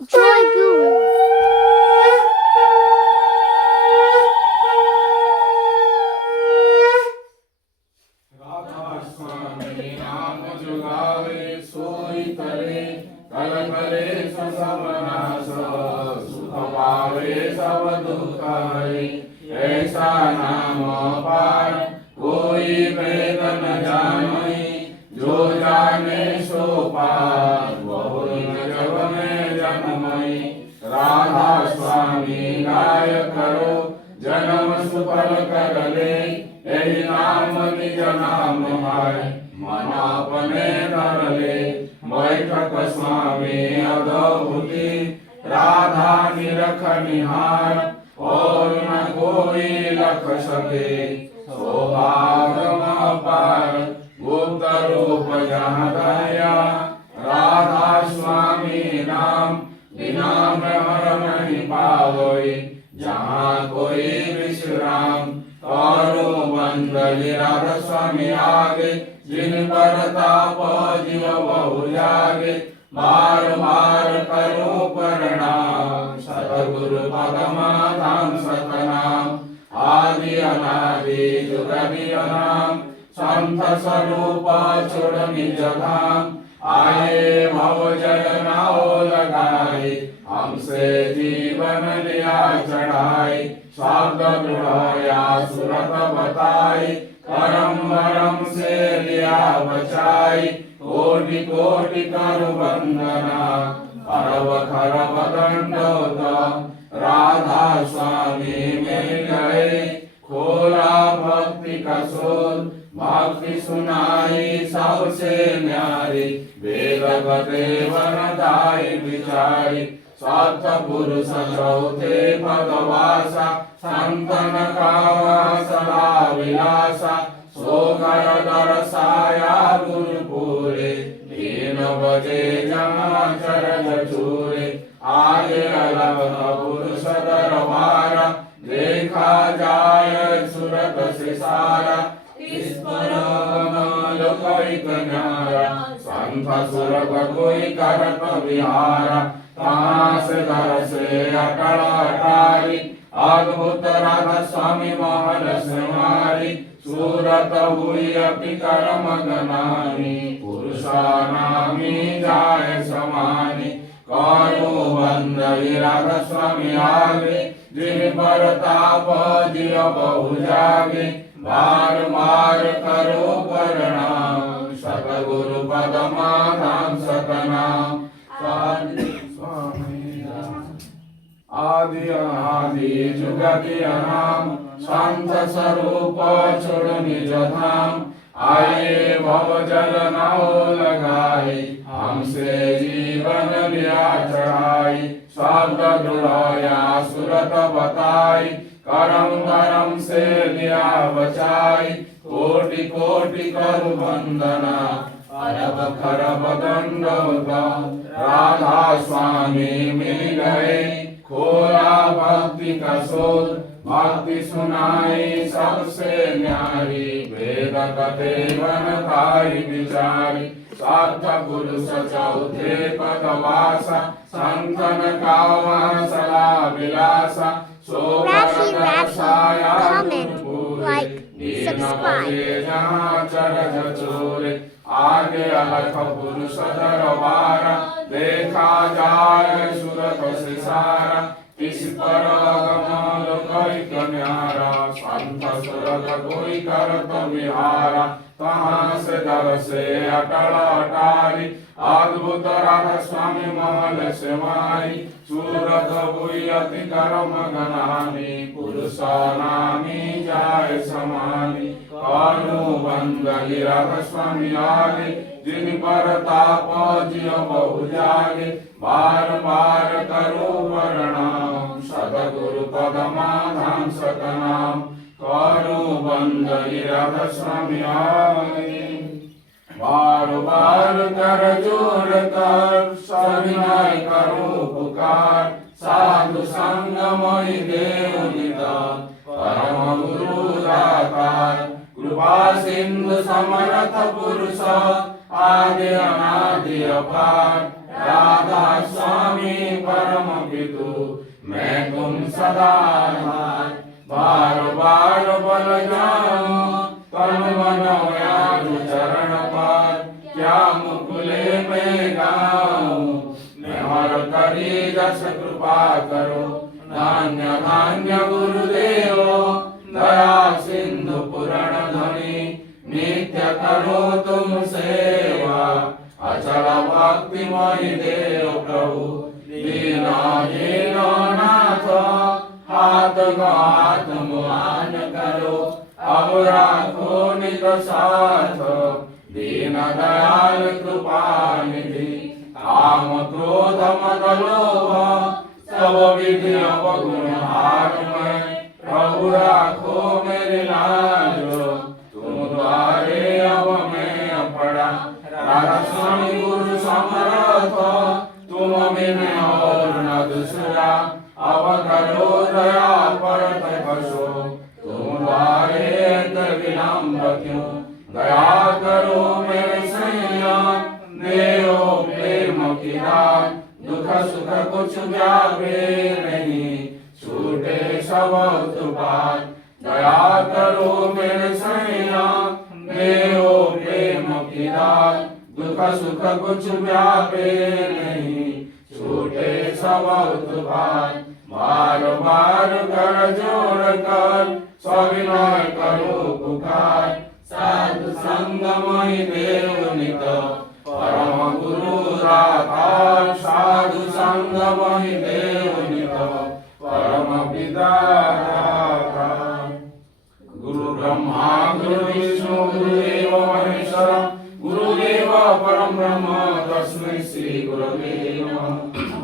Joy Guru. Radha स्वामी नाम जुगावे सोई करे कल करे सब नाश सुख पावे सब दुख हरे ऐसा नाम पार कोई वेद न जाने जो जाने सो पार बहु जग में जन्मई राधा स्वामी गाय करो जन्म सुफल कर ले यही नाम निज नाम है मन अपने धर ले बैठक स्वामी अद्भुति राधा निरख निहार और न कोई लख सके सौभाग्यम पार गुप्त रूप जहाँ दया राधा स्वामी नाम बिना भ्रमर नहीं पावई जहाँ कोई विश्राम करो बंद राधा स्वामी आगे जिन पर ताप जीव बहु जागे बार बार करो प्रणाम सतगुरु पदमा धाम सतनाम आदि अनादि जुगदि नाम संत स्वरूप छोड़ निज धाम आए भव जल नाव लगाए हमसे जीवन लिया चढ़ाई शब्द दृढ़या सुरत बताई करम वरम से लिया बचाई कोटि कोटि कर वंदना अरब खरब दंडोत राधा स्वामी मिल गए खोला भक्ति का शोध भक्ति सुनाई सबसे न्यारी वेद गते वरदाई विचारी सत पुरुष चौथे पदवासा संतन का सदा विलासा सोगर दरसाया गुरुपुरे 3 बजे जमा चरज चूरे आगे अलग पुरुष दरबार देखा जाय सूरत से सारा इस पर कोई कन्यारा संत सुरत कोई करत विहारा कहाँ से घर से अटल अटारी अद्भुत राधा स्वामी महल समारी सूरत हुई अति करम गनानी पुरुषा नामी जाय समानी करो बंद राधा स्वामी आगे जिन पर ताप जिय बहु जागे बार बार करो प्रणाम सतगुरु पदमा धाम सतनाम आदि अनादि जुगति अनाम शांत स्वरूप छोड़ निज धाम आए भव जल नाव लगाए हमसे जीवन लिया चढ़ाई शब्द दृढ़या सुरत बताई करम करम से लिया बचाई कोटि कोटि कर वंदना अरब खरब दंडोत राधा स्वामी मिल गए खोला भक्ति का शोध भक्ति सुनाई सबसे न्यारी वेद कथे वनताई विचारी सार्थ पुरुष चौथे पदवासा संतन का सला विलासा Comment, like, subscribe. चोरे आगे अलख पुरुष दरबारा देखा जाय सूरत से सारा इस पर कमल कोई कन्यारा संत सुरत कोई करत विहारा कहाँ से दर से अटल अटारी अद्भुत राधा स्वामी महल से मारी सूरत हुई अति करम गनानी पुरुष नामी जाय समानी करो बंद राधा स्वामी आगे जिन पर ताप जिय बहु जागे बार बार करो प्रणाम सतगुरु पदमा धाम सतनाम करो बंद राधा स्वामी आगे बार बार कर जोड़ कर सविनय करो पुकार साधु संग मोहि देव निदान परम गुरु दातार कृपा सिंधु समर्थ पुरुष आदि अनादि अपार राधा स्वामी परम पितु मैं तुम सदा बार बार बल जाऊं तन मन व्याज चरण पर क्या मुकुले में गाऊं मैं हर करी जस कृपा करो धान्य धान्य गुरुदेव दया सिंधु पुराण ध्वनि नित्य करो तुम सेवा अचल भक्तिमय देव प्रभु दीन नाथ हाथ हाथ मुआन करो अब राखो नित साथ दीन दयाल कृपा निधि काम क्रोध मद लोभ सब विधि अवगुण हार में प्रभु राखो मेरे लाज तुम द्वारे अब मैं पड़ा राधा स्वामी गुरु समर्थ तुम बिन और न दूसरा अब करो दया परत बसो तुम द्वारे विलंब क्यों दया करो मेरे सैया देव प्रेम की दान दुख सुख कुछ व्यापे नहीं छूटे सब उत्पात दया करो मेरे सैया देव प्रेम की दान दुख सुख कुछ व्यापे नहीं छूटे सब उत्पात बार बार कर जोड़ कर सविनय करो पुकार साधु संगमय देव नित परम गुरु राधा साधु संगमय देव नित परम पिता राधा गुरु ब्रह्मा गुरु विष्णु गुरुदेव महेश्वर गुरुदेव परम ब्रह्म तस्मै श्री गुरवे नमः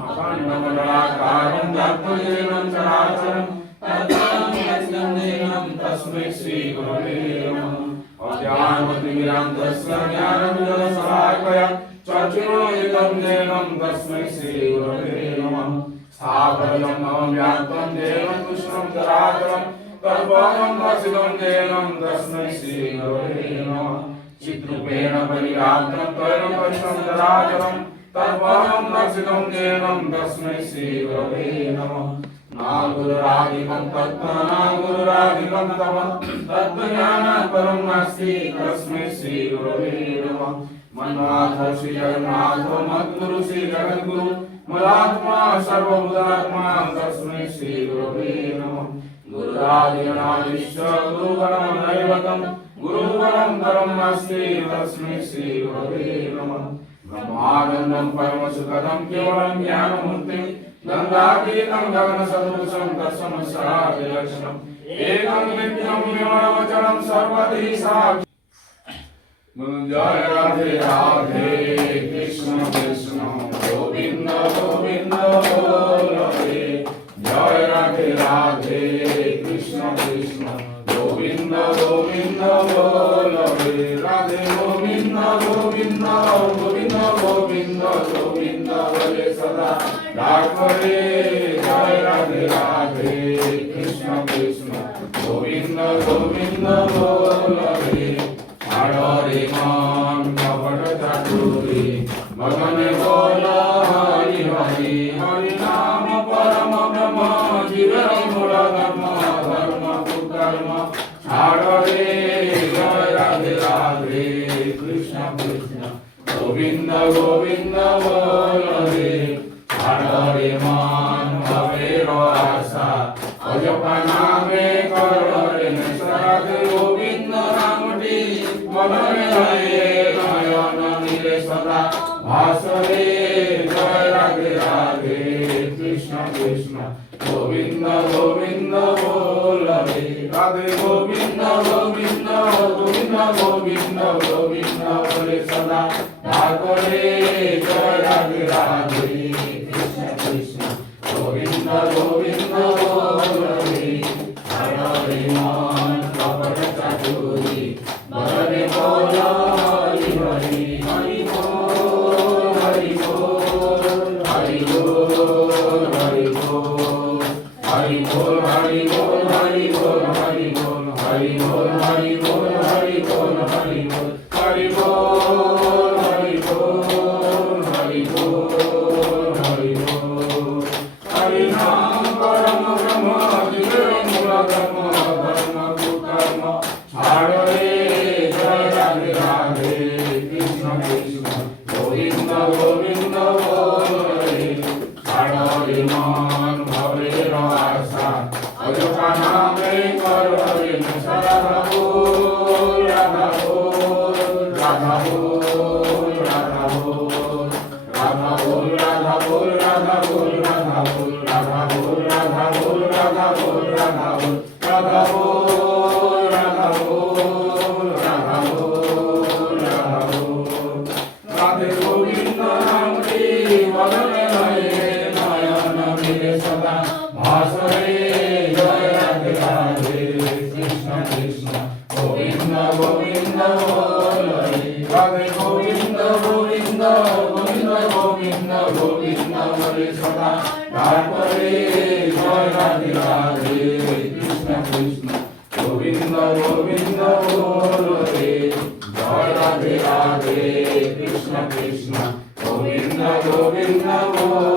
अखंडमंडलाकारं व्याप्तं चराचरं तत्पदं यज्ञं तस्मै श्री गुरवे नमः अज्ञानतिमिरान्धस्य ज्ञानञ्जनशलाकया चक्षुरुन्मिलितं येन तस्मै श्री गुरवे नमः स्थावरं व्याप्तं येन कृष्णं चराचरं तत्पदं दर्शितं येन तस्मै श्री गुरवे नमः चित्रूपेण परिव्याप्तं त्वयं कृष्णं चराचरं तत्पदं दर्शितं येन तस्मै श्री गुरवे नमः नागुरादिकं तत्त्व नागुरादिकं तव तत्त्वज्ञानं परं नास्ति तस्मै श्री गुरवे नमः मन्नाथो श्री जगन्नाथो मद्गुरु श्री जगद्गुरु मदात्मा सर्वभूतात्मा तस्मै श्री गुरवे नमः गुरुरादिगणाधीश गुरुगणं दैवतं गुरुपरं परं नास्ति तस्मै श्री गुरवे नमः ब्रह्मानन्दं परमसुखदं केवलं ज्ञानमूर्तिं गंगातीतं गगनसदृशं तत्समस्यादिलक्षणम् एकं नित्यं विमलवचनं सर्वधी साक्षी जय राधे राधे कृष्ण कृष्ण गोविंद गोविंद बोले जय राधे राधे कृष्ण कृष्ण गोविंद गोविंद बोले राधे गोविंद गोविंद गोविंद गोविंद गोविंद बोले सदा राघवे जय राधे राधे कृष्ण कृष्ण गोविंद गोविंद बोले हरे मान कपट चातुरी भगन बोल हरि हरि हरि नाम परम ब्रह्म जीवन मूल धर्म धर्म कुकर्म हरे जय राधे राधे कृष्ण कृष्ण गोविंद गोविंद बोले हरे मान भवेर आशा अजपना में करे निश्राद गोविंद नामटी मनरे नयन नीले सदा भासरे जय राधे राधे कृष्ण कृष्ण गोविंद गोविंद बोले राधे गोविंद गोविंद गोविंद गोविंद गोविंद बोले सदा भागरे जय राधे राधे कृष्ण कृष्ण गोविंद गोविंद बोले हरे मान कपट चातुरी भरे बोल हरि हरि हरि बोल हरि बोल हरि बोल हरि बोल हरि बोल हरि बोल हरि बोल हरि बोल हरि बोल हरि बोल हरि बोल हरि बोल हरि बोल हरि बोल हरि बोल মন ভবের আশা অযথা নামে করো ঋণ সদা রাধাবুল রাধাবুল রাধাবুল রাধাবুল রাধাবুল রাধাবুল রাধাবুল রাধাবুল রাধাবুল রাধাবুল রাধাবুল রাধাবুল রাধাবুল রাধাবুল রাধাবুল রাধাবুল রাধে গোবিন্দ নামটি বদনে হয়ে নয়ন মিলে সদা ভাসরে জয় রাধে রাধে কৃষ্ণ কৃষ্ণ গোবিন্দ গোবিন্দ বলে রাধে গোবিন্দ গোবিন্দ গোবিন্দ গোবিন্দ গোবিন্দ বলে সদা তারপরে জয় রাধে রাধে কৃষ্ণ কৃষ্ণ গোবিন্দ গোবিন্দ বলে জয় রাধে রাধে কৃষ্ণ কৃষ্ণ গোবিন্দ গোবিন্দ বলে